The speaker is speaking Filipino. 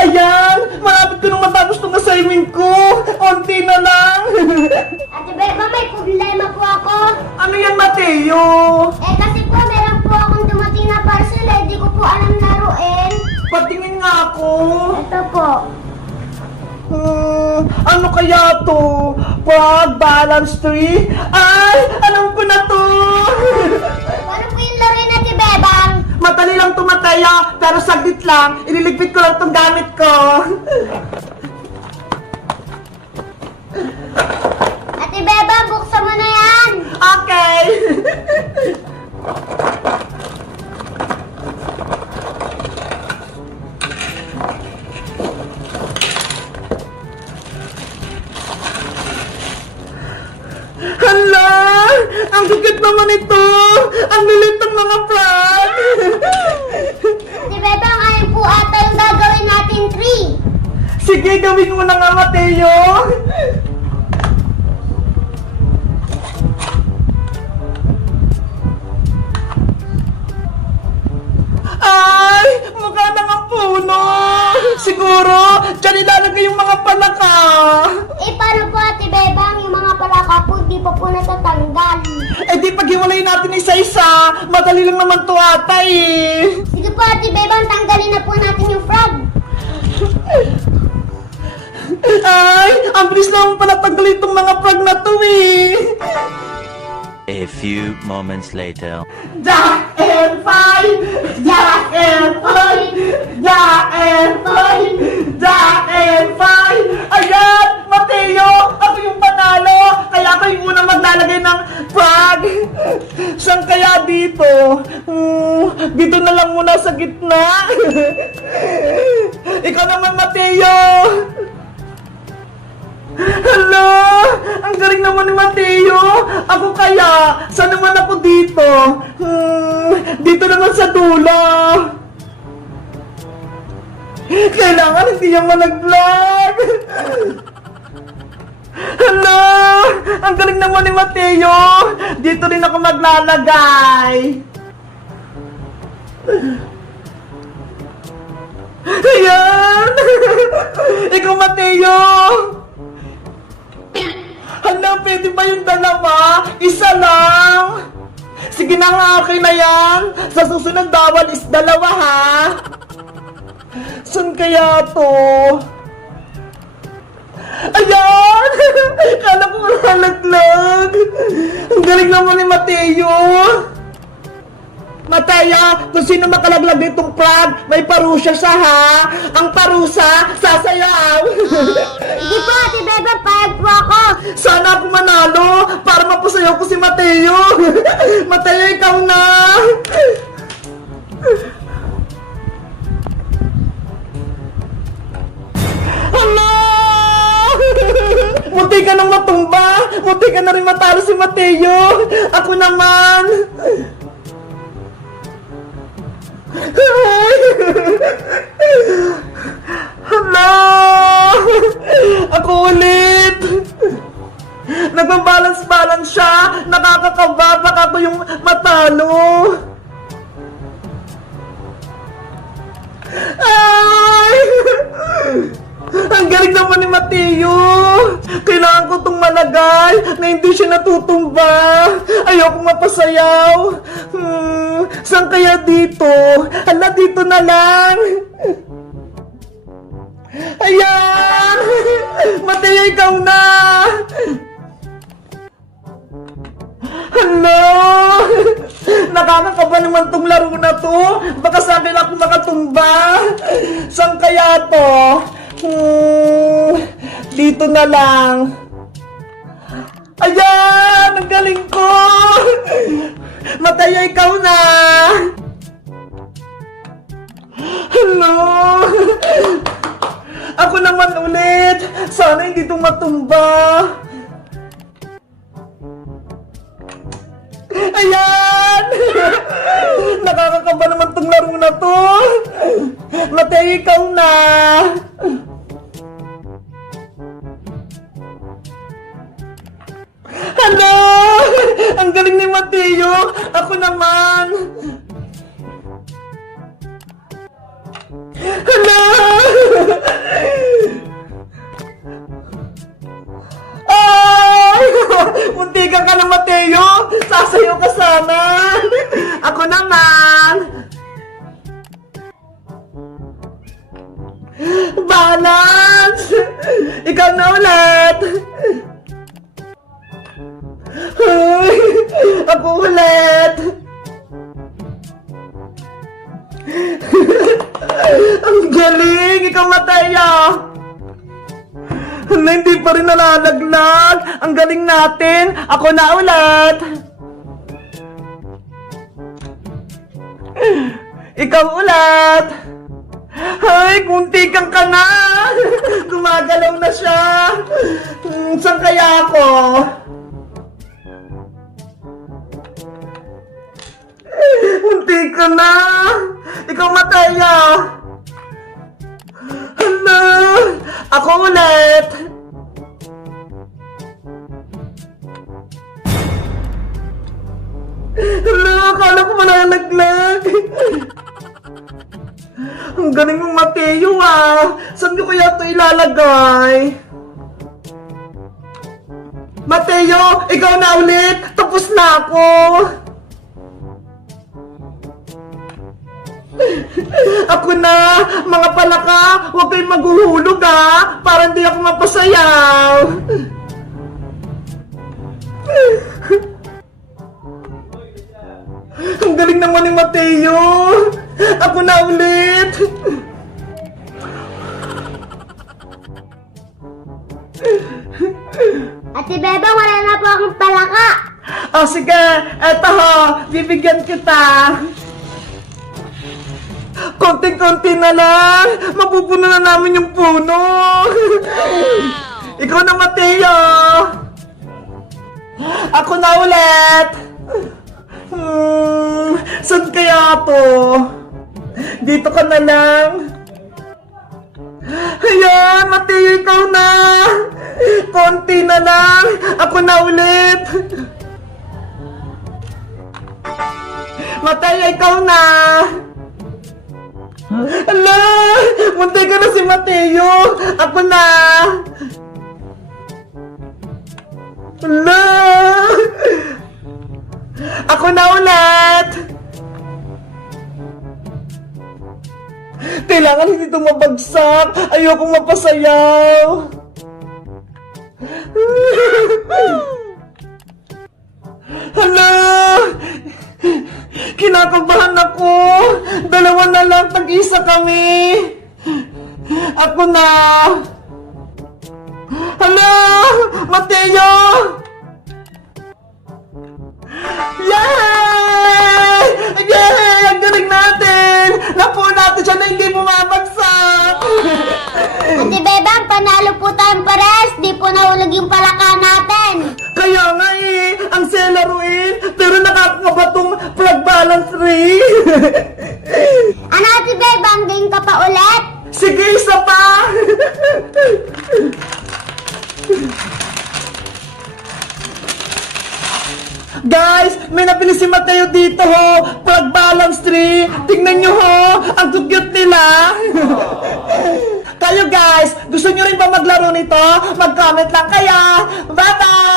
Ayan! Malapit ko nang matapos tong assignment ko! Onti na lang! Ate Beba, may problema po ako. Ano yan, Mateo? Kasi po, meron po akong dumating na parcel di ko po alam laruin. Patingin nga ako! Ito po. Ano kaya to? Pag balance tree? Ay! Alam ko na to! Ano po yung laruin, Ate Bebang? Madali lang to, Mateo, pero saglit lang. Ililigpit ko lang tong gamit ko. Ate Bebang, buksan mo na yan. Okay! Hala! Ang bigat naman ito! Ang lilit ng mga plant! Ate Bebang, ayun po ata yung gagawin natin tree. Sige, gawin mo na nga, Mateo! Ay! Mukha na nga puno! Siguro, dyan ilalagay yung mga palaka! Paano po, Ate Bebang, yung mga palaka po, di pa po natatanggal. Di paghiwalay natin isa-isa, madali lang naman to ata eh! Sige po, Ate Bebang, tanggalin na po natin yung frog. Ay! Ang bilis naman pala tanggalin itong mga frog na to eh! A few moments later. Jack and Five! Jack and Five! Jack and Five! Jack and Five! Ayan! Mateo! Ako yung panalo! Kaya ako yung unang maglalagay ng frog! Saan kaya dito? Dito na lang muna sa gitna! Ikaw naman, Mateo! Hala! Ang galing naman ni Mateo! Ako kaya? Saan naman ako dito? Dito naman sa dulo! Kailangan hindi niya malag-vlog! Hala! Ang galing naman ni Mateo! Dito rin ako maglalagay! Ayan! Ikaw, Mateo! Hala, pwede ba yung dalawa? Isa lang! Sige na nga, okay na yan! Sa susunod bawal is dalawa, ha? Saan kaya to? Ayan! Kala ko malalaglag! Ang galing naman ni Mateo! Mateo, kung sino makalaglag ditong frog, may parusa siya, ha? Ang parusa, sasayaw! Sige po, Ate Bebang, payag po ako. Sana ako manalo para mapasayaw ko si Mateo. Mateo, ikaw na. Hala! Munti ka nang matumba. Munti ka na rin matalo si Mateo. Ako naman. Hala! Ako ulit! Nagbabalance-balance siya! Nakakakaba! Baka ako yung matalo! Ay! Ang galing naman ni Mateo! Kailangan ko itong malagay na hindi siya natutumba! Ayoko mapasayaw! Saan kaya dito? Hala, dito na lang! Ayan! Mateo, ikaw na! Hello! Nakakakaba naman tong laro na to. Baka sa akin ako makatumba. Saan kaya to? Dito na lang. Ayan! Ang galing ko! Mateo, ikaw na! Hello! Ako naman ulit! Sana hindi itong matumba! Ayan! Nakakakaba naman itong laro na to! Mateo, ikaw na! Hello! Ang galing ni Mateo! Ako naman! Hello! Balance! Ikaw na ulit! Ay, ako ulit! Ang galing! Ikaw, Mateo! Hala, hindi pa rin nalalaglag! Ang galing natin! Ako na ulit! Ikaw ulit! Ay, kunti kang ka na! Gumagalaw na siya! Saan kaya ako? Kunti ka na! Ikaw, Mateo! Hala! Ako ulit! Hala! Akala ko malalaglag! Ang galing mong Mateo ah! Saan ko kaya ito ilalagay? Mateo! Ikaw na ulit! Tapos na ako! Ako na! Mga palaka! Huwag kayong maghuhulog ah! Para hindi ako mapasayaw! Ang galing naman ni Mateo! Ako na ulit! Ate Bebang, wala na po akong palaka. O sige, eto ho, bibigyan kita. Konting-konti na lang, mapupuno na namin yung puno. Ikaw na, Mateo. Ako na ulit. Saan kaya to? Dito ka na lang. Ayan, Mateo, ikaw na. Konti na lang. Ako na ulit. Mateo, ikaw na. Ala, muntay ka na si Mateo. Ako na. Ala. Ako na ulit. Kailangan hindi ito mabagsak. Ayokong mapasayaw. Hala! Kinakabahan ako. Dalawa na lang, tag-isa kami. Ako na. Hala! Mateo! Yay! Yay! Ang galing natin! Napuo natin siya na hindi bumabagsak! Ate Bebang, panalo po tayong pares. Di po nahulog yung palaka natin. Kaya nga eh, ang selaruin, pero nakakaba tong plug balance ring. Ano, Ate Bebang, game ka pa ulit? Sige, isa pa! Guys, may napili si Mateo dito ho, plug balance tree. Tingnan nyo ho, ang cute nila. Kayo guys, gusto nyo rin ba maglaro nito? Mag-comment lang kaya. Bye-bye!